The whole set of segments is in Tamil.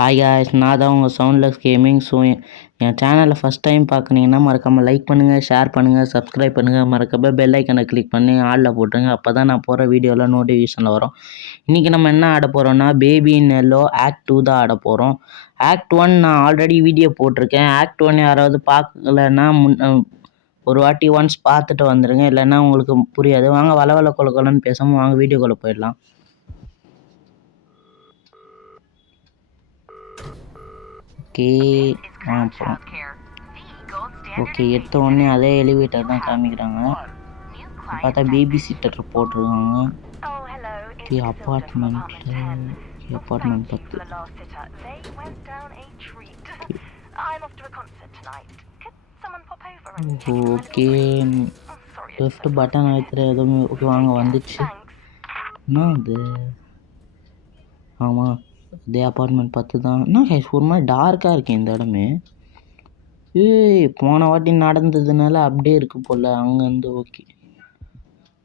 ஹாய் காய்ஸ், நான் தான் உங்கள் சவுண்ட்லெஸ் கேமிங். ஸோ என் சேனலை ஃபஸ்ட் டைம் பார்க்குறீங்கன்னா மறக்காமல் லைக் பண்ணுங்கள், ஷேர் பண்ணுங்கள், சப்ஸ்கிரைப் பண்ணுங்கள். மறக்காம பெல் ஐக்கனை கிளிக் பண்ணி ஆளில் போட்டுருங்க. அப்போ தான் நான் போகிற வீடியோவில் நோட்டிஃபிகேஷனில் வரும். இன்றைக்கி நம்ம என்ன ஆட போகிறோம்னா பேபி இன் எல்லோ ஆக்ட் 2 தான் ஆட போகிறோம். ஆக்ட் 1 நான் ஆல்ரெடி வீடியோ போட்டிருக்கேன். ஆக்ட் 1 யாராவது பார்க்கலன்னா ஒரு வாட்டி ஒன்ஸ் பார்த்துட்டு வந்துடுங்க, இல்லைன்னா உங்களுக்கு புரியாது. வாங்க வள கொலன்னு பேசாமல் வாங்க வீடியோக்குள்ளே போயிடலாம். ஓகே எடுத்த உடனே அதே எலிவேட்டர் தான் காமிக்கிறாங்க. பார்த்தா பேபி சீட்டர் போட்டிருக்காங்க. அப்பார்ட்மெண்ட் 10. ஓகே லெஃப்ட் பட்டன் அழுத்துற எதுவுமே ஓகே வாங்க வந்துச்சு. என்ன அது? ஆமாம் இதே அப்பார்ட்மெண்ட் 10 தான். என்ன கைஸ் ஒரு மாதிரி டார்க்காக இருக்குது இந்த இடமே. போன வாட்டி நடந்ததுனால அப்படியே இருக்குது போல் அங்கேருந்து. ஓகே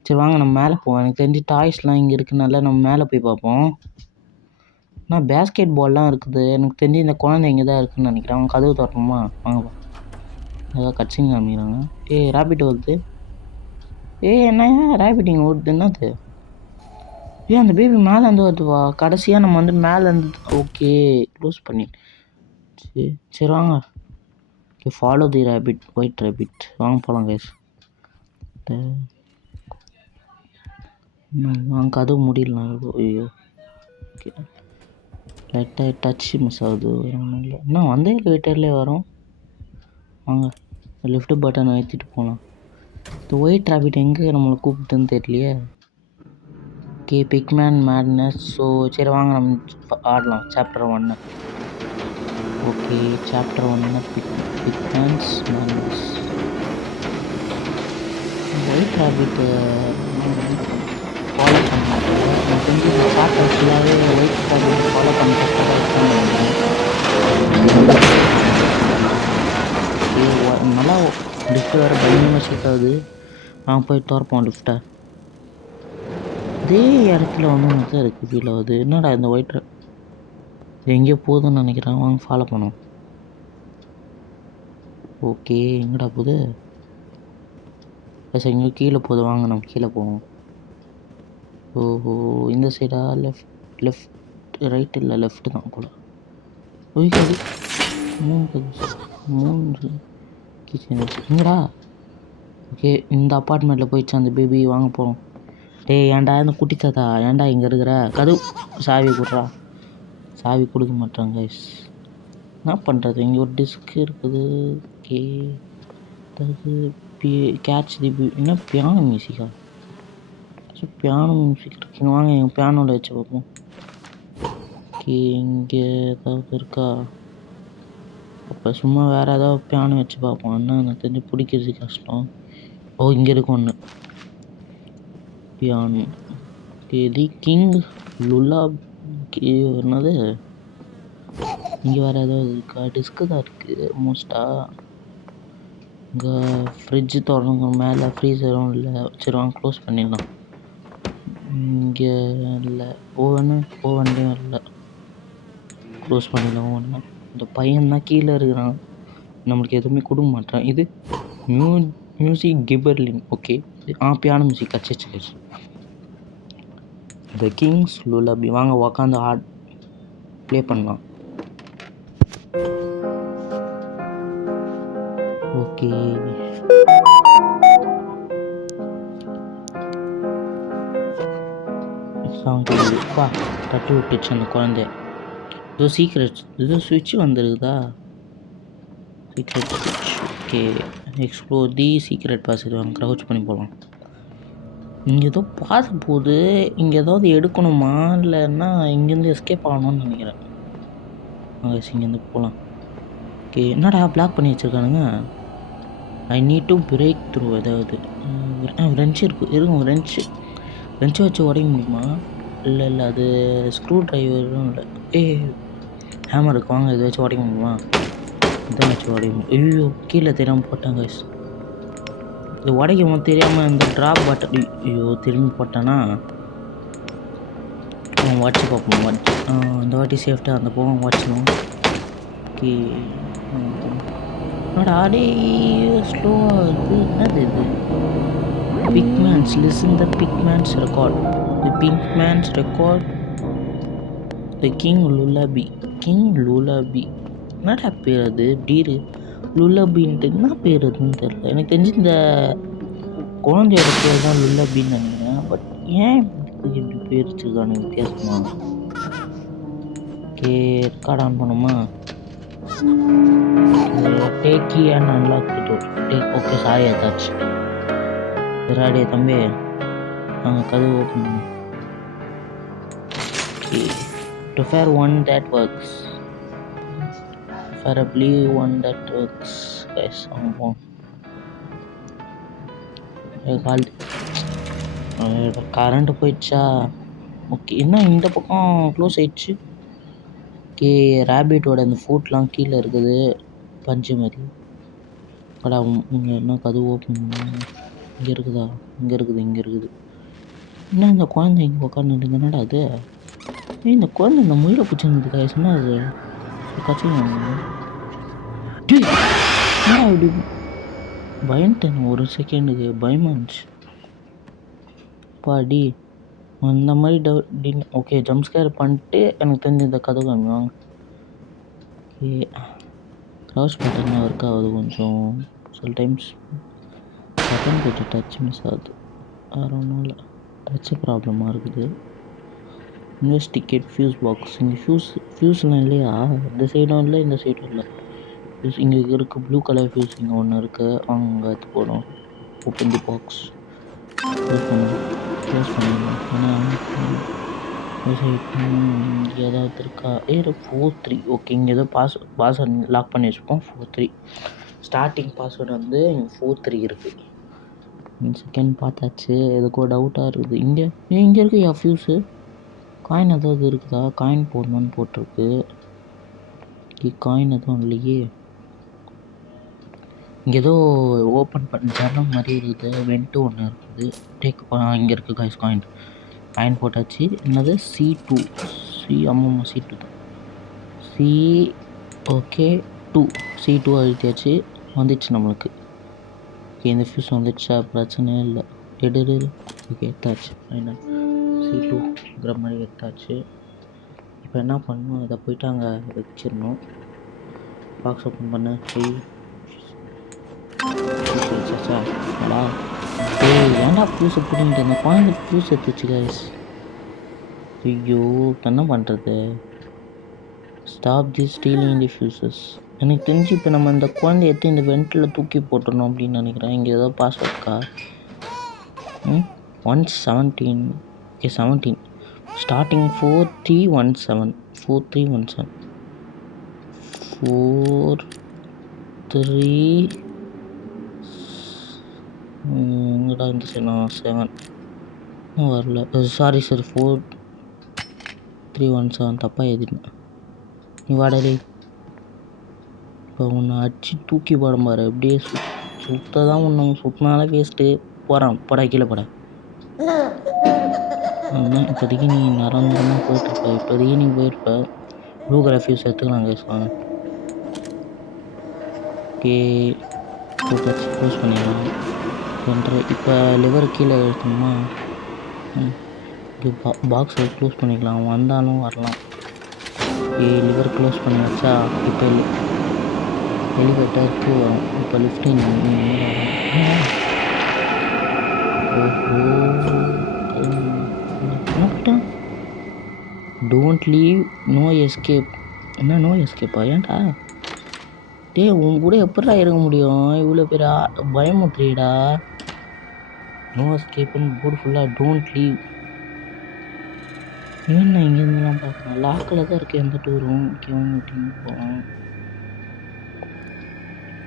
சரி வாங்க நம்ம மேலே போவோம். எனக்கு தெரிஞ்சு டாய்ஸ்லாம் இங்கே இருக்குனால நம்ம மேலே போய் பார்ப்போம். ஆனால் பேஸ்கெட் பால்லாம் இருக்குது. எனக்கு தெரிஞ்சு இந்த குழந்தை இங்கே தான் இருக்குதுன்னு நினைக்கிறேன். அவங்க கதவு திறப்போமா? வாங்கப்பா. ஏதாவது கட்சிங்க காமிக்கிறாங்க. ரேபிட் வருது. என்ன ரேபிட் இங்கே ஓடுது? என்னது? அந்த பேபி மேலே இருந்து வருதுவா. கடைசியாக நம்ம வந்து மேலே இருந்து ஓகே க்ளோஸ் பண்ணி சரி வாங்க. Okay follow the rabbit, white rabbit. வாங்க போகலாம் கைஸ். வாங்க கதவு முடியல. ஐயோ ஓகே லைட்டாக டச் மிஸ் ஆகுது. ஒன்றும் இல்லை, இன்னும் வந்த எலிவேட்டர்லேயே வரும். வாங்க லெஃப்ட் பட்டன் அழுத்திட்டு போகலாம். இந்த ஒயிட் ரேபிட் எங்கே நம்மளை கூப்பிட்டுன்னு தெரியலையே. Okay பிக்மேன் madness. ஸோ சரி வாங்க நம்ம ஆடலாம் chapter 1. Okay chapter 1 Pigman's madness. White rabbit follow பண்ணாங்க. எனக்கு தெரிஞ்சு இந்த சாப்டர் ஃபுல்லாகவே ஒயிட் ரேபிட் ஃபாலோ பண்ணிட்டு நல்லா லிஃப்ட்டு வேறு பயங்கரமாக செட் ஆகுது. வாங்க போய் திறப்போம் லிஃப்ட்டை. இதே இடத்துல வந்து தான் இருக்குது ஃபீல் ஆகுது. என்னடா இந்த ஒயிட் எங்கேயோ போகுதுன்னு நினைக்கிறேன். வாங்க ஃபாலோ பண்ணுவோம். ஓகே எங்கடா போகுது? சார் எங்கேயோ கீழே போகுது. வாங்க நம்ம கீழே போவோம். ஓஹோ இந்த சைடா? லெஃப்ட் ரைட் இல்லை லெஃப்ட்டு தான் போல. ஓகே 3 கிச்சன் எங்கடா? ஓகே இந்த அப்பார்ட்மெண்ட்டில் போயிடுச்சு அந்த பேபி. வாங்க போகிறோம். ஏன்டா இந்த குட்டி தாத்தா ஏன்டா இங்கே இருக்கிற? கதவு சாவி கொடுறா. சாவி கொடுக்க மாட்டாங்க கைஸ். என்ன பண்ணுறது? இங்கே ஒரு டிஸ்க் இருக்குது. ஓகே அதாவது கேட்ச் தி என்ன பியானோ மியூசிக்கா? பியானோ மியூசிக் இருக்குங்க. வாங்க எங்கள் பியானோவில் வச்சு பார்ப்போம். ஓகே இங்கே ஏதாவது இருக்கா? அப்போ சும்மா வேறு ஏதாவது பியானோ வச்சு பார்ப்போம். என்ன எனக்கு தெரிஞ்சு பிடிக்கிறது கஷ்டம். இங்கே இருக்கும் ஒன்று பியானோ. The king லுல்லா. என்னது இங்கே வேறு ஏதாவது இருக்கா? டிஸ்க்கு தான் இருக்குது மோஸ்ட்டாக. இங்கே ஃப்ரிட்ஜு திறந்துங்க. மேலே ஃப்ரீசரும் இல்லை. சரி வாங்க க்ளோஸ் பண்ணிடலாம். இங்கே இல்லை ஓவன்லேயும் இல்லை. க்ளோஸ் பண்ணிடலாம் ஓவன். இந்த பையன்தான் கீழே இருக்கிறான், நம்மளுக்கு எதுவுமே கொடுக்க மாட்டான். இது மியூசிக் கிபர்லின். ஓகே பியானோ மியூசிக் கச்சிச்சு. The king's lullaby. வாங்க உக்காந்து ப்ளே பண்ணலாம். ஓகே சாங்ப்பா தட்டி விட்டுச்சு அந்த குழந்தை. ஏதோ சீக்ரெட் ஏதோ ஸ்விட்ச் வந்துருக்குதா? சீக்ரெட் ஸ்விட்ச். Okay explore the secret passage. வாங்க க்ரௌச் பண்ணி போகலாம். இங்கே ஏதோ பாஸ் போகுது. இங்கே ஏதாவது எடுக்கணுமா இல்லைன்னா இங்கேருந்து எஸ்கேப் ஆகணும்னு நினைக்கிறேன். இங்கேருந்து போகலாம். ஓகே என்னடா பிளாக் பண்ணி வச்சுருக்கானுங்க? I need to break through. ஏதாவது ரென்ச்சு இருக்கும். ரென்ச்சு வச்சு உடைக்க முடியுமா? இல்லை அது ஸ்க்ரூ ட்ரைவரும் இல்லை. ஹேமர் இருக்கு. வாங்க இதை வச்சு உடைக்க முடியுமா? இதை வச்சு உடைக்க முடியும். ஐயோ கீழே தெரியாமல் போட்டாங்க. இது உடைக்கும் தெரியாமல் இந்த ட்ராப் பட்டன் ஐயோ திரும்பி போட்டேன்னா வாட்ச் பார்ப்போம். வாட்ச் இந்த வாட்டி சேஃப்டாக அந்த போவோம் வாட்சணும். ஓகே ஆடே ஸ்லோவாக இருக்குது. என்னது இது? Pigman's listen the Pigman's record. The Pigman's record the king lullaby. King lullaby என்னடா பேர் அது? டீரு லுலாபின்ட்டு என்ன பேர் அதுன்னு தெரியல. எனக்கு தெரிஞ்சு இந்த குழந்தையோட பேர் தான் லுலாபின்னு நினைக்கிறேன். பட் ஏன் இப்படி பேர் வச்சுருக்கானு வித்தியாசமா? ஓகே ரெக்கார்ட் ஆன் பண்ணுமா? Take key and unlock the door. Take okay sorry ஆச்சு. ராடே தம்பி நாங்கள் கதவு ஓப்பன் பண்ணோம். Okay prefer one that works. Preferably one that works guys. ஆமாம் கால் கரண்ட்டு போயிடுச்சா? ஓகே என்ன இந்த பக்கம் க்ளோஸ் ஆயிடுச்சு. ஓகே ரேபிட்டோட அந்த ஃபுட்லாம் கீழே இருக்குது பஞ்சு மாதிரி. கடா இங்கே என்ன கதவு ஓப்பன் பண்ண? இங்கே இருக்குதா? இங்கே இருக்குது இங்கே இருக்குது. என்ன இந்த குழந்தை இங்கே உட்காந்துட்டு என்னடா அது? இந்த குழந்தை இந்த முயலை பிடிச்சிருந்தது காய்ஸ். என்ன அது கட்சி அப்படி பயன்ட்டேன் ஒரு செகண்டுக்கு. பயமாக இருந்துச்சு பாடி. அந்த மாதிரி ஓகே ஜம்ப்ஸ்கேர் பண்ணிட்டு எனக்கு தெரிஞ்ச இந்த கதை காமிவாங்க. ஓகே க்ரௌஸ் பட்டன் ஒர்க் ஆகுது கொஞ்சம். சில டைம்ஸ் பட்டன் கொஞ்சம் டச் மிஸ் ஆகுது. வேறு ஒன்றும் இல்லை, டச்சு ப்ராப்ளமாக இருக்குது. Investigate fuse box. இங்கே ஃபியூஸ்லாம் இல்லையா? இந்த சைடும் இல்லை இந்த சைடும் இல்லை. ஃபியூஸ் இங்கே இருக்குது. ப்ளூ கலர் ஃபியூஸ் இங்கே ஒன்று இருக்குது. அங்கே எடுத்து போகணும். Open the box. க்ளோஸ் பண்ணிடலாம். ஏன்னா இங்கே ஏதாவது இருக்கா? 4-3. ஓகே இங்கே ஏதோ பாஸ்வேர்ட் லாக் பண்ணி வச்சுப்போம். 4-3 ஸ்டார்டிங் பாஸ்வேர்டு வந்து இங்கே 4-3 இருக்குது. செகண்ட் பார்த்தாச்சு. எதுக்கோ டவுட்டாக இருக்குது. இங்கே இருக்குது ஃபியூஸு. காயின் ஏதாவது இருக்குதா? காயின் போடணுன்னு போட்டிருக்கு. காயின் எதுவும் இல்லையே. இங்கே ஏதோ ஓப்பன் பண்ண ஜன்னல் மாதிரி இருக்குது. வெண்ட்டு ஒன்று இருக்குது. இங்கே இருக்குது காய்ஸ். காயின் போட்டாச்சு. என்னது C2 ஆமாம் C2 தான். Okay 2 C2 அழுத்தியாச்சு. வந்துடுச்சு நம்மளுக்கு. ஓகே இந்த ஃபியூஸ் வந்துடுச்சா? பிரச்சனையே இல்லை. எடு. ஓகே எடுத்தாச்சு. ஃபைனல் C2ங்கிற மாதிரி எடுத்தாச்சு. இப்போ என்ன பண்ணணும்? இதை போயிட்டு அங்கே வச்சிடணும். பாக்ஸ் ஓப்பன் பண்ண ஏன்டா ஃபியூஸை பிடிங்கிட்டு இந்த குழந்தை ஃபியூஸ் எடுத்துச்சு கைஸ். ஐயோ என்ன பண்ணுறது? Stop the stealing the fuses. எனக்கு தெரிஞ்சு இப்போ நம்ம இந்த குழந்தைய எடுத்து இந்த வெண்டில் தூக்கி போட்டுடணும் அப்படின்னு நினைக்கிறேன். இங்கே ஏதோ பாஸ்வேர்ட் இருக்கா? 117. ஓகே 17 ஸ்டார்டிங் 4317 43 எங்கடா இந்த சைடு 7 வரல. சாரி 4317 தப்பாக எழுதிட்டேன். நீ வாடகை இப்போ உன்னை அடிச்சு தூக்கி போடும் பாரு. அப்படியே சுத்த தான் ஒன்று சுத்தினால வேஸ்ட்டு. போகிறான் படா கீழே பட. அதுதான் இப்போதைக்கு நீ நிரந்தரமாக போயிட்டுருப்ப. இப்போதைக்கு நீ போயிருப்ப. ப்ளூ கலர் ஃபியூஸ் எடுத்துக்கலாம் கேஸ்வாங்க. ஓகே போட்டாச்சு. க்ளோஸ் பண்ணிடலாம். இப்போ லிவர் கீழே எடுத்தோம்னா பாக்ஸை க்ளோஸ் பண்ணிக்கலாம். வந்தாலும் வரலாம். லிவர் க்ளோஸ் பண்ணி வச்சா இப்போ எலிவேட்டருக்கு வரும். இப்போ லிஃப்டிங் என்ன டோன்ட் லீவ் நோ எஸ்கேப். என்ன நோ எஸ்கேப்பா? ஏன்டா உன் கூட எப்படா இருக்க முடியும்? இவ்வளோ பேர் பயமுத்துறியடா. நோ எஸ்கேப்னு போர்டு ஃபுல்லாக டோன்ட் லீவ். ஏன்னா இங்கேருந்துலாம் பார்க்கலாம். லாக்கில் தான் இருக்குது எந்த டூரும். ஓகே போகலாம்.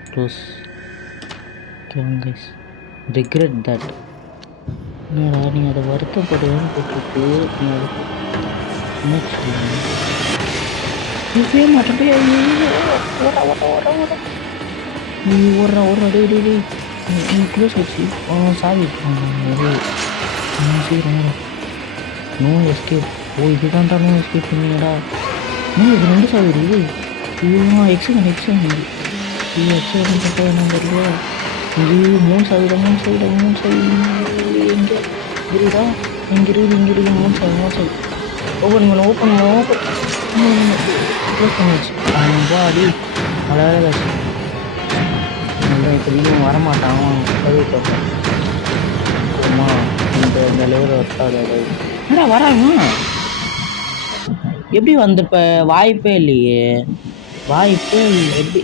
Close. Okay guys regret that. என்னடா நீ அதை வருத்தப்படுவேன்னு போட்டுருக்கு. நீ அதை மாட்டே நீ ஓடுற டே நீ க்ளோஸ் வச்சு சாவி சீக்கிரம் நோ எஸ்கேப் ஓ இதுதான்டானே எஸ்கேப் பண்ணீங்கடா. இது 2 சாவி இருக்குது. ஐயோ எக்ஸாம் இது எக்ஸாம் பார்த்தா என்ன தெரியல. ஐயோ 3 சாவிடா 3 சாவி எங்கே இருக்குதா? இங்கே இருக்குது 3 சாவி. ஓப்பன் பண்ண க்ளோஸ் பண்ணிடுச்சு. அடி நல்ல வேலை காசு. நல்லா இப்போதைக்கு வரமாட்டான். கதவு பார்ப்பேன். இந்த லெவலில் ஒர்க்காது. என்னடா வராங்க எப்படி வந்திருப்ப? வாய்ப்பே இல்லையே. எப்படி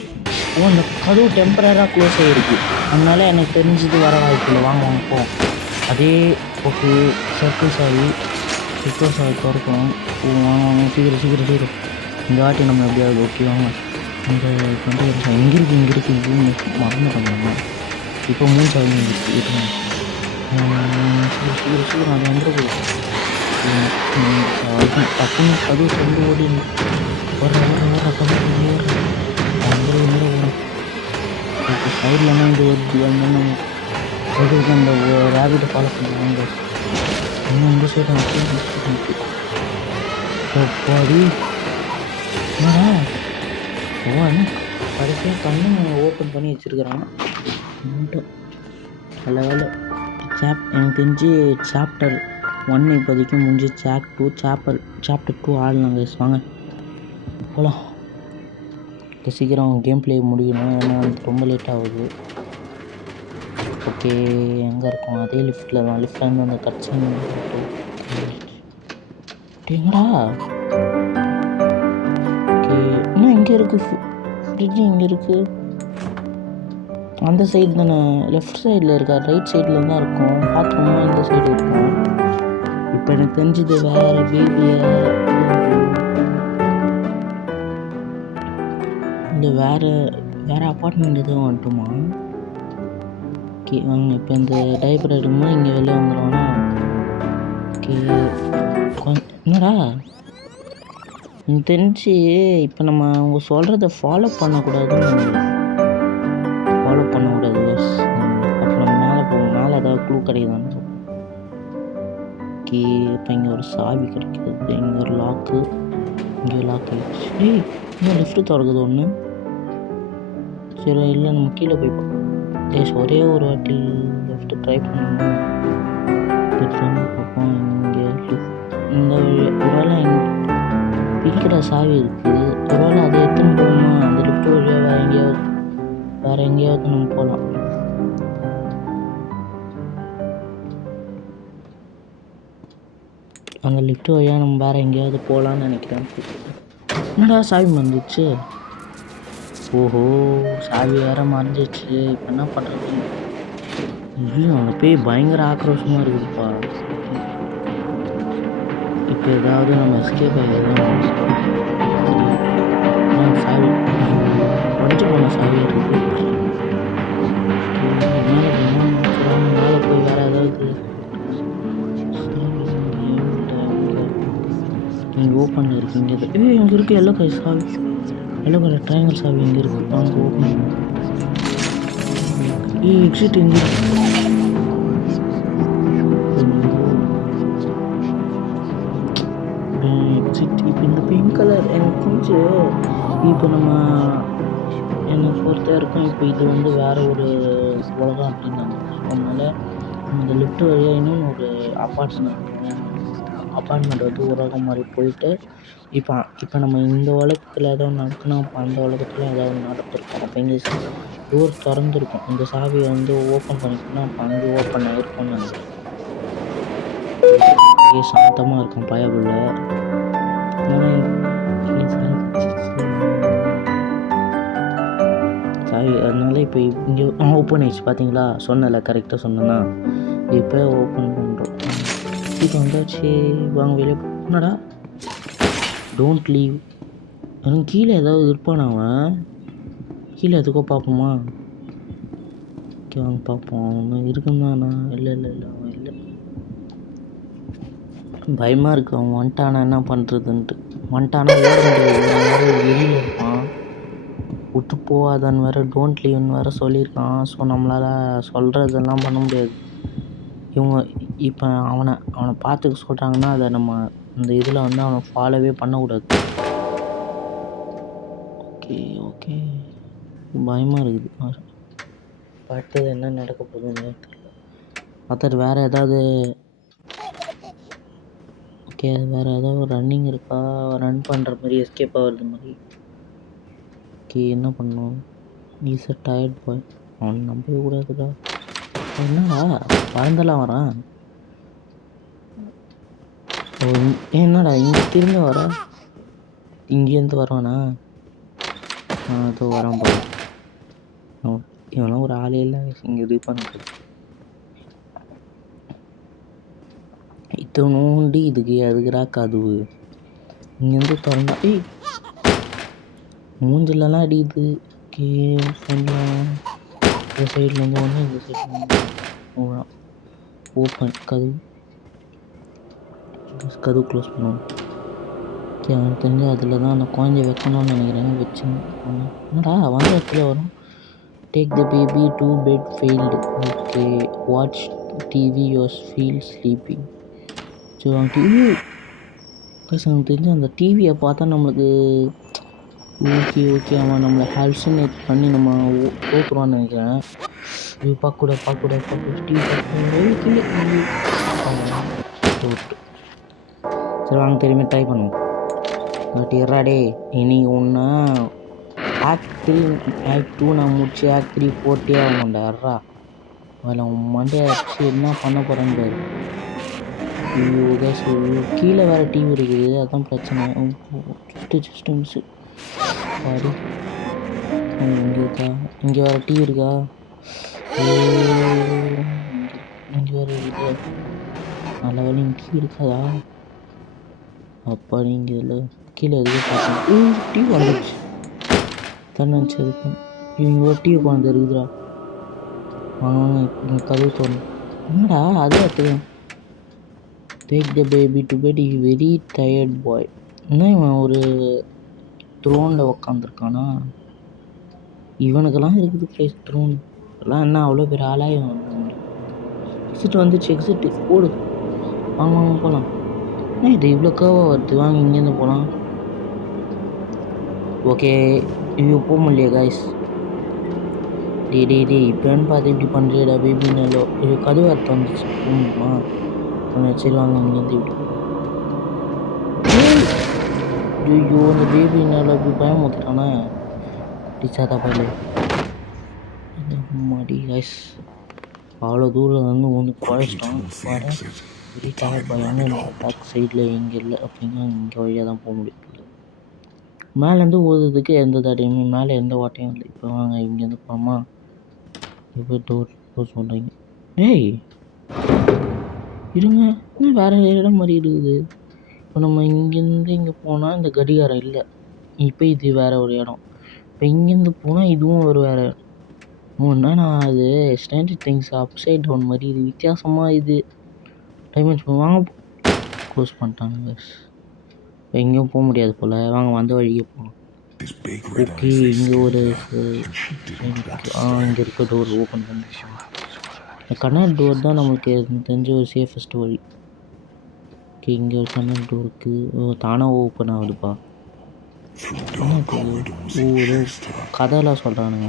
இந்த கதவு டெம்பரராக க்ளோஸ் ஆகிருக்கு. அதனால எனக்கு தெரிஞ்சது வர வாய்ப்பு இல்லை. வாங்க போ. அதே ஓகே சர்க்கிள் சாவி திறக்கணும். வாங்க சீக்கிரம் இந்த வாட்டி நம்ம எப்படியாவது ஓகே வாங்க. இந்த இங்கே இருக்குது மறந்துட்டோம் நம்ம. இப்போ 3 சாவி இருக்குது. சீக்கிரம் அது வந்துடும். டக்குன்னு கதவு சொல்லி ஓடி வர சைடில் என்ன இது வருது. அதுக்கு அந்த ரேபிட்டை ஃபாலோ பண்ணுவாங்க. இன்னும் இந்த சைடு பாடி என்ன கடைசியாக கண்ணு ஓப்பன் பண்ணி வச்சுருக்குறான். நல்ல வேலை. எனக்கு தெரிஞ்சு சாப்டர் 1 இப்போதைக்கு முடிஞ்சு. சாப்டர் 2 ஆடலாம் கைஸ். வாங்க போகலாம். சீக்கிரம் கேம் பிளே முடியணும். ஏன்னா ரொம்ப லேட் ஆகுது. ஓகே எங்கே இருக்கும்? அதே லிஃப்ட்டில் தான். லிஃப்ட்லேருந்து அந்த கட்சன் எங்கடா? ஓகே இன்னும் இங்கே இருக்குது. ஃப்ரிட்ஜு இங்கே இருக்குது. அந்த சைடு தானே? லெஃப்ட் சைடில் இருக்கா? ரைட் சைடில் தான் இருக்கும். பாத்ரூமா இந்த சைடு இருக்கும். இப்போ எனக்கு தெரிஞ்சது வேறு பேபியை இந்த வேறு அப்பார்ட்மெண்ட் எதுவும் வந்துட்டுமா? ஓகே வாங்க. இப்போ இந்த டைப்பர் எடுக்கும்போது இங்கே வெளியே வந்துடுவோன்னா. ஓகே என்னடா எனக்கு தெரிஞ்சு இப்போ நம்ம அவங்க சொல்கிறத ஃபாலோ பண்ணக்கூடாது. அப்புறம் மேலே போகும். மேலே ஏதாவது க்ளூ கிடைக்குதான்னு. ஓகே இப்போ இங்கே ஒரு சாவி கிடைக்கிறது. இங்கே ஒரு லாக்கு. இங்கே லாக் ஆகிடுச்சு. இன்னும் லிஃப்ட்டு திறக்குது ஒன்று. சரி இல்லை நம்ம கீழே போய் ஒரே ஒரு வாட்டி லெஃப்ட்டு ட்ரை பண்ணணும். பார்ப்போம். இங்கே இந்த ஒருவேளை பிடிக்கிற சாவி இருக்குது. ஒருவேளை அதை எடுத்துன்னு போகணுமா? அந்த லிஃப்ட் வழியாக வேறு எங்கேயாவது நம்ம போகலாம். அந்த லிஃப்ட் வழியாக நம்ம வேறு எங்கேயாவது போகலான்னு நினைக்கிறேன். என்னடா சாவி வந்துச்சு? ஓஹோ சாவி வேறு மறைஞ்சிச்சு. இப்போ என்ன பண்ணுறது? ஐயோ அந்த பேய் பயங்கர ஆக்ரோஷமாக இருக்குதுப்பா. இப்போ ஏதாவது நம்ம எஸ்கேப் ஆகிடலாம். சாவி உடஞ்சி போன சாவி இருக்குது. மேலே போய் வேறு ஏதாவது இங்கே ஓப்பனில் இருக்குது. இங்கே இருக்குது எல்லோ கலர் சாவி. எல்லோ கலர் ட்ரையாங்கிள் சாவி இங்கே இருக்குது. வாங்க ஓப்பன். எக்ஸிட் இங்கே எக்ஸிட். இப்போ இந்த பிங்க் கலர் எனக்கு கொஞ்சம் இப்போ நம்ம என்னை பொறுத்த வரைக்கும் இப்போ இது வந்து வேறு ஒரு உலகம் அப்படின்னு நான் சொன்னனால இந்த லிஃப்ட் வழியாக இன்னொன்று ஒரு அப்பார்ட்மெண்ட் வந்து உலகம் மாதிரி போயிட்டு இப்போ நம்ம இந்த உலகத்தில் ஏதாவது நடக்கணும். அப்போ அந்த உலகத்தில் ஏதாவது நடந்திருக்கும். அப்போ இங்கே டோர் திறந்துருக்கும். இந்த சாவியை வந்து ஓப்பன் பண்ணிக்கணும். அப்போ அங்கே ஓப்பன் ஆகிருக்கும்னு நினைக்கிறேன். சாந்தமாக இருக்கும் பயபுள்ள. சாவி அதனால இப்போ இங்கே ஓப்பன் ஆயிடுச்சு. பார்த்தீங்களா? சொன்னல கரெக்டாக சொன்னேன்னா. இப்போ ஓப்பன் பண்ணுறோம். இப்போ வந்தாச்சு. வாங்க வெளியே போனடா. Don't leave. எனக்கு கீழே ஏதாவது இருப்பானா? அவன் கீழே எதுக்கோ பார்ப்போமா? ஓகே வாங்க பார்ப்போம். அவன் இருக்குன்னாண்ணா? இல்லை அவன் இல்லை. பயமாக இருக்குது. அவன் வந்துட்டானா என்ன பண்ணுறதுன்ட்டு. வந்துட்டானா ஓட முடியாது. வெளியில் இருப்பான். விட்டு போகாதான்னு வேறு டோன்ட் லீவ்னு வேறு சொல்லியிருக்கான். ஸோ நம்மளால் சொல்கிறதெல்லாம் பண்ண முடியாது. இவங்க இப்போ அவனை பார்த்துக்க சொல்கிறாங்கன்னா அதை நம்ம இந்த இதில் வந்து அவனை ஃபாலோவே பண்ணக்கூடாது. ஓகே ஓகே, பயமாக இருக்குது. அடுத்தது என்ன நடக்க போகுதுன்னு தெரியல. மற்ற வேறு ஏதாவது ஓகே, வேறு ஏதாவது ரன்னிங் இருக்கா? ரன் பண்ணுற மாதிரி எஸ்கேப் ஆகிறது மாதிரி. ஓகே, என்ன பண்ணணும்? இஸ் அ டயர்ட் பாய். அவனை நம்பவே கூடாதுடா. என்னடா பறந்தெல்லாம் வரான்? என்னடா இங்கே திரும்பி வர? இங்கேருந்து வரவானா? அதோ வரான் போல. இவெல்லாம் ஒரு ஆளே இல்லை இங்கே இது பண்ணுறது. இத்தனோண்டி இதுக்கு எதுக்குடா கதவு? இங்கேருந்து திறந்தா மூஞ்சிலலாம் அடிக்குது. ஓகே, பண்ணலாம். இந்த சைட்லேருந்து ஒன்று, இந்த சைட்லேருந்து ஓப்பன். கதவு க்ளோஸ் பண்ணுவோம். ஓகே, அவனுக்கு தெரிஞ்சு அதில் தான் அந்த குழந்தைய வைக்கணும்னு நினைக்கிறேன். வச்சு என்னடா வந்த இடத்துல வரும். Take the baby to bed failed. Okay, watch TV use feel sleeping. So அவன் டிவி எனக்கு தெரிஞ்சு அந்த டிவியை பார்த்தா நம்மளுக்கு ஓகே அவன் நம்மளை ஹால்சினேட் பண்ணி நம்ம தோற்றுருவான்னு நினைக்கிறேன். இது பார்க்கக்கூடாது டிவி பார்க்க தோற்று. சரி வாங்க திரும்பி ட்ரை பண்ணுவோம். பட் எறாடே இனி ஒன்று ஆக்ட் 2 நான் முடிச்சு ஆக்ட் 3 போட்டே ஆகணும்டா. எறா அதில் மண்டையை அடிச்சு என்ன பண்ண போகிறேன்னு பாரு. கீழே வேறு டிவி இருக்குது, அதுதான் பிரச்சனை. Just miss sorry. இங்கே இருக்கா? இங்கே வேறு டிவி இருக்கா? இங்கே வேறு இருக்குது. நல்ல வேலை இங்கே டிவி இருக்காதா? அப்பா நீங்கள் இதில் கீழே எதுவே பார்க்கணும். டிவி வந்துடுச்சு தானே நினச்சி இருக்கு. இவங்க ஒரு டிவி குழந்தை இருக்குதுடா. வாங்க இங்கே கதவு தோணும். என்னடா அதே இடத்துல take the baby to bed is very tired boy. என்ன இவன் ஒரு த்ரோனில் உக்காந்துருக்கானா? இவனுக்கெல்லாம் இருக்குது ப்ரைஸ் த்ரோன் எல்லாம். என்ன அவ்வளோ பேர் ஆளாக இவன் எக்ஸிட் வந்துச்சு. எக்ஸிட்டு ஓடு. வாங்க போகலாம். என்ன இது இவ்வளோ கேவாக வருது? வாங்க இங்கேருந்து போகலாம். ஓகே, ஐயோ போக முடியலையே காய்ஸ். டே இப்போன்னு பார்த்து இப்படி பண்ணுறியடா பேபினாலோ. ஐயோ கதவு அர்த்தம் வந்துச்சு. சரி வாங்க இங்கேருந்து இப்படி. ஐயோ அந்த பேபினால அப்படி பயமுறுத்துறானா டிச்சாதா பையில. மாடி காய்ஸ் அவ்வளோ தூரம் வந்து ஒன்று குறைச்சிட்டோம். வர வெரி டயர்ட் பாய். பேக் சைடில் இங்கே இல்லை அப்படின்னா இங்கே வழியாக தான் போக முடியும். மேலேருந்து ஓதுறதுக்கு எந்த தடையுமே மேலே எந்த வாட்டையும் இல்லை. இப்போ வாங்க இங்கேருந்து போகிறோமா? இப்போ டோர் சொல்கிறீங்க. டேய் இருங்க, இன்னும் வேறு இடம் மாதிரி இருக்குது. இப்போ நம்ம இங்கேருந்து இங்கே போனால் இந்த கடிகாரம் இல்லை. இப்போ இது வேறு ஒரு இடம். இப்போ இங்கேருந்து போனால் இதுவும் ஒரு வேறு இடம். என்னன்னா அது ஸ்ட்ரேஞ்சர் திங்ஸ் அப்சைட் டவுன் மாதிரி இது வித்தியாசமாக இது டைமென்ஷன். வாங்க க்ளோஸ் பண்ணிட்டாங்க. இப்போ எங்கேயும் போக முடியாது போல். வாங்க வந்த வழியே போகலாம். ஓகே, இங்கே ஒரு இங்கே இருக்க டோர் ஓப்பன் பண்ணிச்சு. இந்த கண்ணாடி டோர் தான் நம்மளுக்கு தெரிஞ்ச ஒரு சேஃபஸ்ட் வழி. ஓகே, இங்கே ஒரு கண்ணாடி டோர் இருக்குது. தானாக ஓப்பன் ஆகுதுப்பா. ஏதோ கதையெல்லாம் சொல்கிறானுங்க.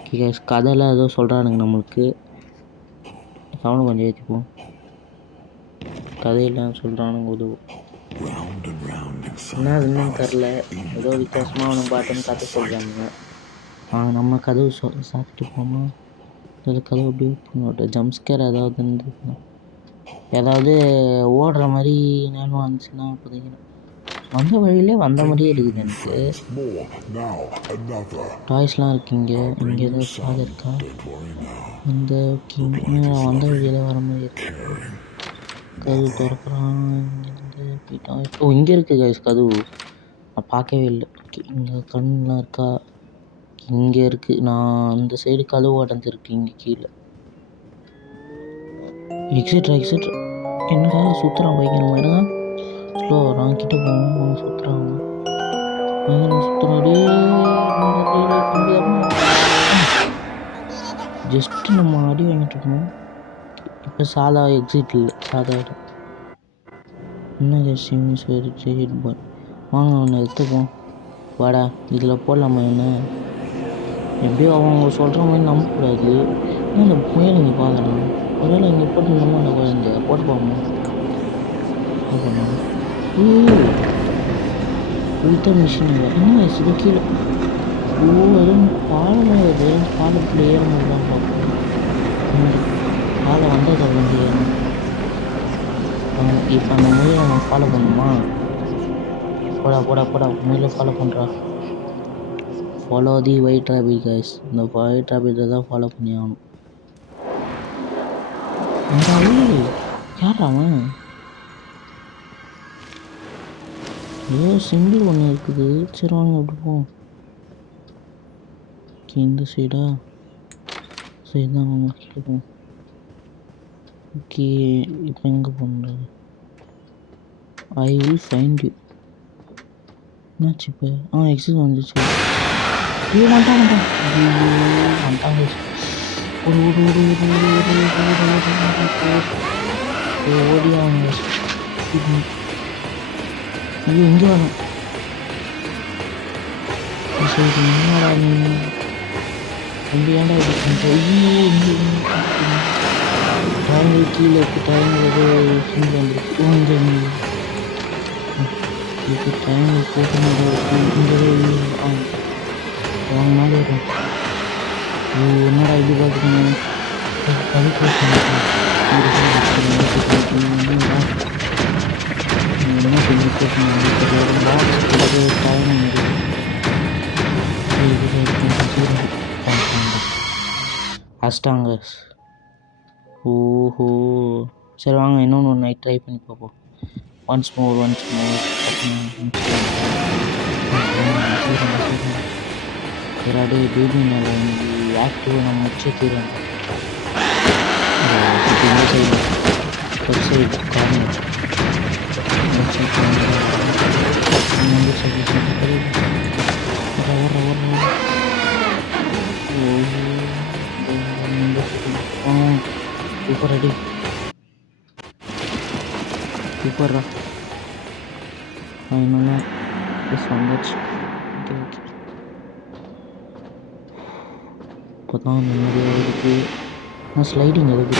ஓகே கதையெல்லாம் ஏதோ சொல்கிறானுங்க நம்மளுக்கு. சவுண்டு கொஞ்சம் ஏற்றிப்போம். கதையெல்லாம் சொல்கிறானுங்க உதவும். என்ன அதுன்னு தெரில, ஏதோ வித்தியாசமாக அவனை பாட்டுன்னு கதை சொல்கிறானுங்க. நம்ம கதவு சாப்பிட்டு போமா? அதில் கதவு எப்படி பண்ணோட்ட ஜம்ஸ்கேர் ஏதாவது இருந்ததுன்னா, ஏதாவது ஓடுற மாதிரி நேரம் வந்துச்சுன்னா புதைக்கணும். வந்த வழியிலே வந்த மாதிரியே இருக்குது எனக்கு. டாய்ஸ்லாம் இருக்கு இங்கே. இங்கே ஏதாவது சாலை இருக்கா? இந்த வந்த வழியில் வர மாதிரி இருக்கு. கதவு திறக்கிறான். இங்கேருந்து போயிட்டா. இங்கே இருக்குது கைஸ் கதவு. நான் பார்க்கவே இல்லை. இங்கே கண்ணெலாம் இருக்கா? இங்கே இருக்குது. நான் அந்த சைடு கதவு அடைஞ்சிருக்கு. இங்கே கீழே எக்ஸிட். என்னடா சுற்றுறான் பைக்கன் மாதிரி ஸ்லோ வரான். கிட்ட போகணும் சுற்றுறான். சுற்றுறாடே. ஜஸ்ட்டு நம்ம அடி வாங்கிட்டு இருக்கோம். இப்போ சாதா எக்ஸிட் இல்லை, சாதா இடம். என்ன சிம்ஸ் கிரெடிட் பாய் வாங்க அவனை எடுத்துப்போம். வாடா இதில் போடலாமா என்ன? எப்படியோ அவங்க சொல்கிற மாதிரி நம்பக்கூடாது. ஏன்னா அந்த புயல் இங்கே பார்க்குறான். ஒருவேளை இங்கே போட்டு நம்ம அந்த குழந்தைய போட்டு போகணும். ஊத்த மிஷின் என்ன இது கீழே எதுவும் பாலம் வருது. பாலத்தில் ஏற முடியலாம் பார்ப்போம். பாலம் வந்தது வந்து ஏறணும். இப்போ அந்த முயலை நம்ம ஃபாலோ பண்ணுமா? போடா முயலை ஃபாலோ பண்ணுறா. Follow the white rapid guys. இந்த ஒயிட் ராபிட்டை தான் ஃபாலோ பண்ணி ஆகணும். யார் அவன்? ஏதோ சிம்பிள் ஒன்று இருக்குது. சரி வாங்க அப்படி போவோம். இந்த சைடா? சரி தான் வாங்க கேட்போம். ஓகே இப்போ எங்கே போகணும்? I will find you. என்னாச்சு இப்போ? எக்ஸிட் வந்துச்சு. வந்துட்டாங்க. ஓடியாங்க. ஐயோ இங்கே வரும். சரி என்னடா நீ இங்கே ஏன்டா இது பண்ணுற? ட்ரையாங்கிள் கீழே இருக்குது. ட்ரையாங்கிள் கீழே வந்துருக்கு. இங்கே இப்போ ட்ரையாங்கிள் போட்டு இங்கே அவங்க மேலே வரும். என்னடா இது பார்த்துக்கணும். என்ன சொல்லி அஷ்டாங்க. ஓஹோ சரி வாங்க இன்னொன்று நைட் ட்ரை பண்ணி பார்ப்போம். ஒன்ஸ் மோர் சரி பேபி மேலே ஆக்டிவ் நம்ம முடிச்சு தீரும். இந்த சைடு ஒரு சைடு கார்னர் சூப்பர் அடி சூப்பர்ரா. இன்னொன்று ப்ளஸ் வந்துச்சு. ஓகே இப்போ தான் நிம்மதியாக இருக்குது. நான் ஸ்லைடிங் எதுக்கு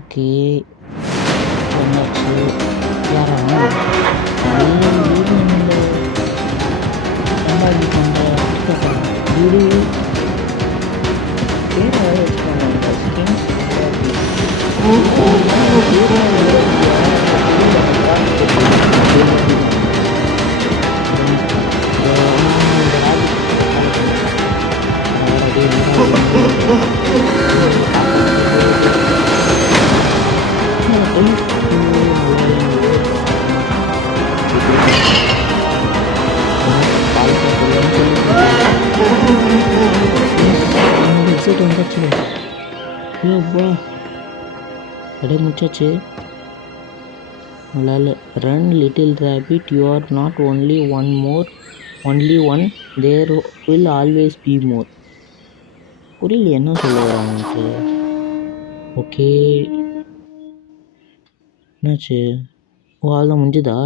ஓகே என்னாச்சு? யாராங்க வீடு வந்துச்சு. அப்படியே முடிச்சாச்சு. நல்லா run little rabbit you are not only one there will always be more. புரியல என்ன சொல்ல வராங்க. ஓகே என்னாச்சு? அவ்வளோதான் முடிஞ்சுதா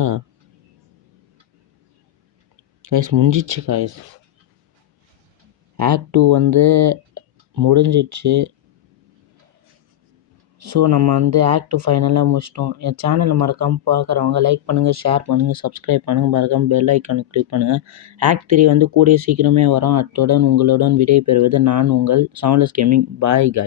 கைஸ்? முடிஞ்சிச்சு கைஸ். ஆக்ட் 2 வந்து முடிஞ்சிடுச்சு. ஸோ நம்ம வந்து ஆக்ட் ஃபைனலாக முடிச்சிட்டோம். என் சேனலை மறக்காமல் பார்க்குறவங்க லைக் பண்ணுங்கள், ஷேர் பண்ணுங்கள், சப்ஸ்கிரைப் பண்ணுங்கள், மறக்காமல் பெல் ஐக்கானுக்கு கிளிக் பண்ணுங்கள். ஆக்ட் 3 வந்து கூடிய சீக்கிரமே வரும். அத்துடன் உங்களுடன் விடை பெறுவது நான் உங்கள் சவுண்ட்லெஸ் கேமிங். பாய் காய்.